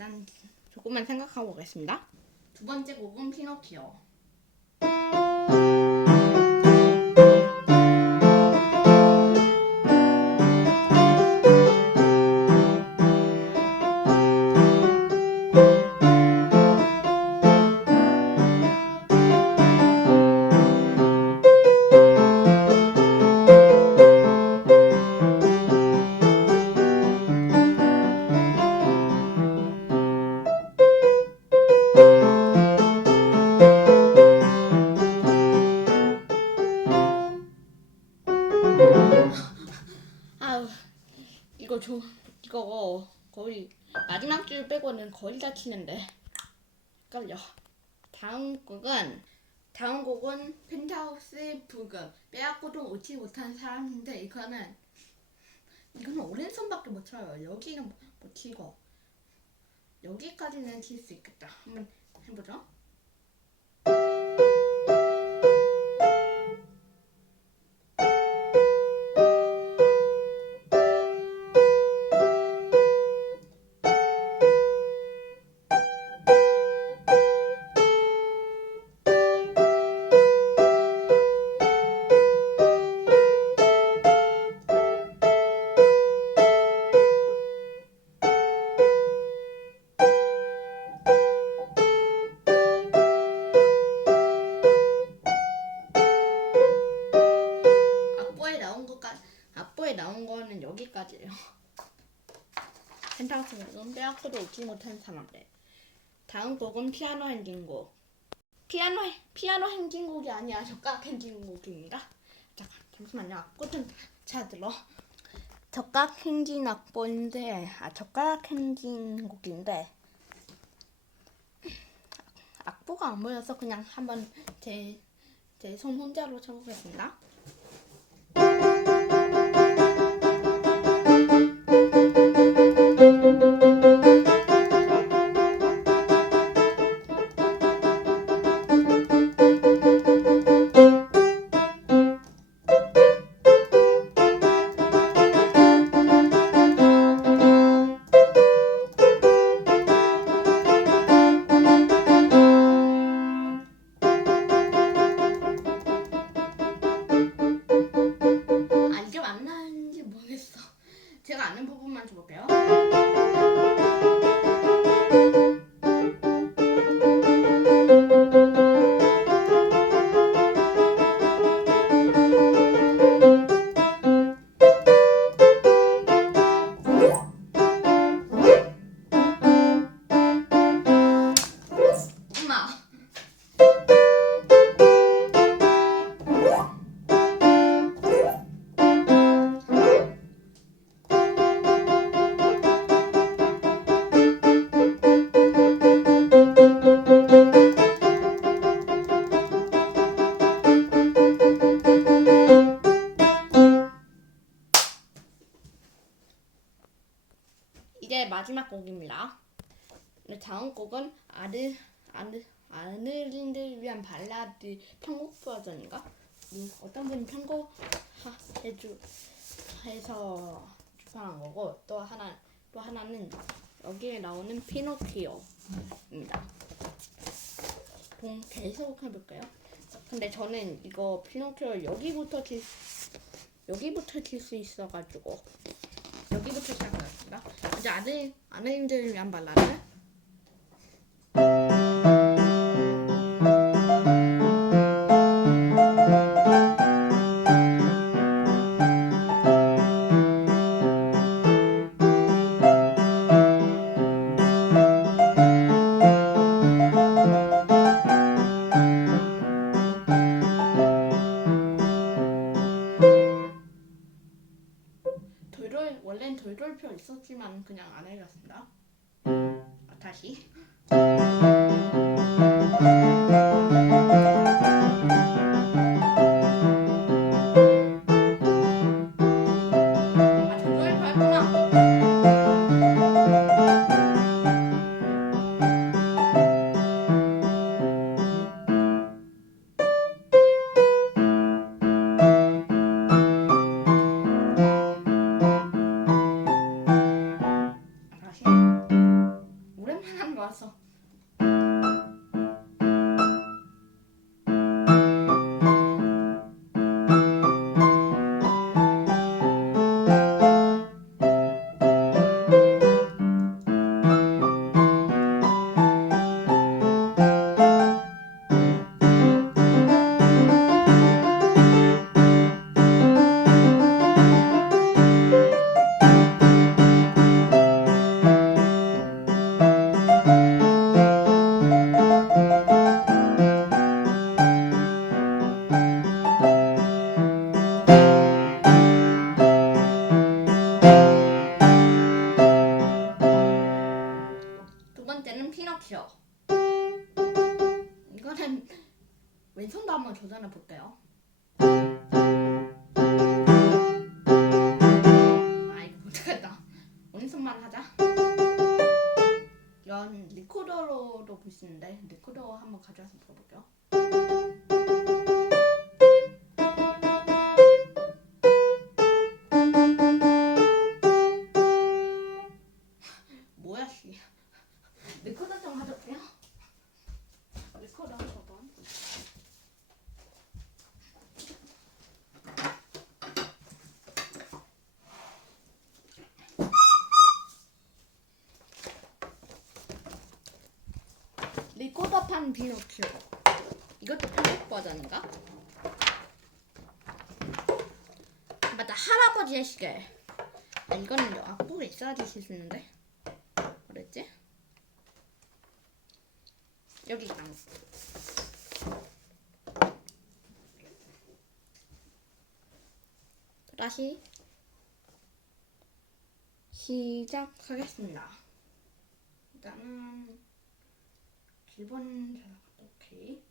일단 조금만 생각하고 오겠습니다. 두 번째 곡은 피노키오. 이거 저 이거 거의 마지막 줄 빼고는 거의 다 치는데 헷갈려. 다음 곡은 다음 곡은 펜트하우스 부금 빼앗고도 오지 못한 사람인데 이거는 이거는 오른손밖에 못 쳐요. 여기는 못 치고 여기까지는 칠 수 있겠다. 한번 해보죠. 웃지 못한 사람들. 다음 곡은 피아노 행진곡. 피아노 피아노 행진곡이 아니야 적각 행진곡입니다. 잠깐 잠시만요. 악보 좀 찾들어. 적각 행진 악보인데 아 적각 행진곡인데 악보가 안 보여서 그냥 한번 제 제 손 혼자로 쳐보겠습니다. 마지막 곡입니다. 네, 다음 곡은 아르 아르 아르린들 위한 발라드 편곡 버전인가? 음, 어떤 분이 편곡 하, 해주 해서 출판한 거고 또 하나 또 하나는 여기에 나오는 피노키오입니다. 동 계속 해볼까요? 근데 저는 이거 피노키오 여기부터 칠 여기부터 칠 수 있어가지고 여기부터 시작하겠습니다. 이제 아들 아들 님들을 위한 발라드. 돌돌 원래는 돌돌표 있었지만 그냥 안 해봤습니다. 아, 다시. 리코더판 비노키오. 이것도 편집 버전인가? 맞다 할아버지의 시계. 아, 이거는 악보가 있어야 될수 있는데. 뭐랬지? 여기 있다. 다시 시작하겠습니다. 일단은 기본 전화 오케이.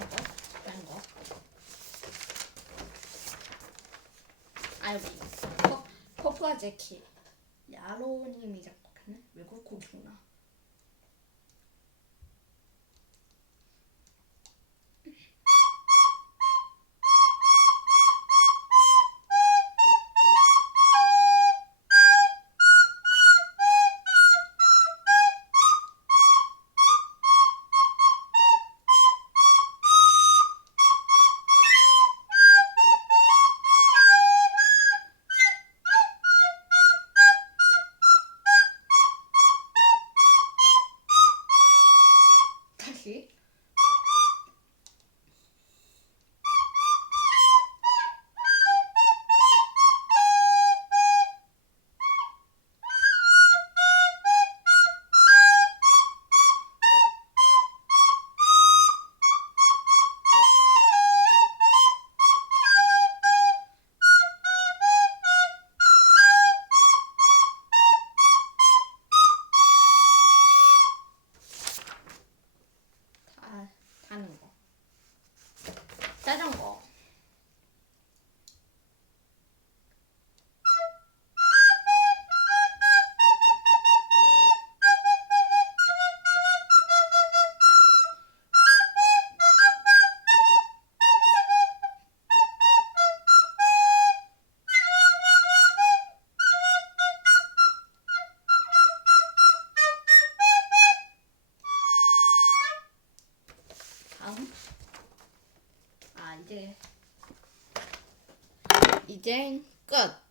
거? 다른 거? 아 여기 퍼, 퍼프와 제키 야로님이 작곡했네 외국 곡이 구나 이제 이젠 끝.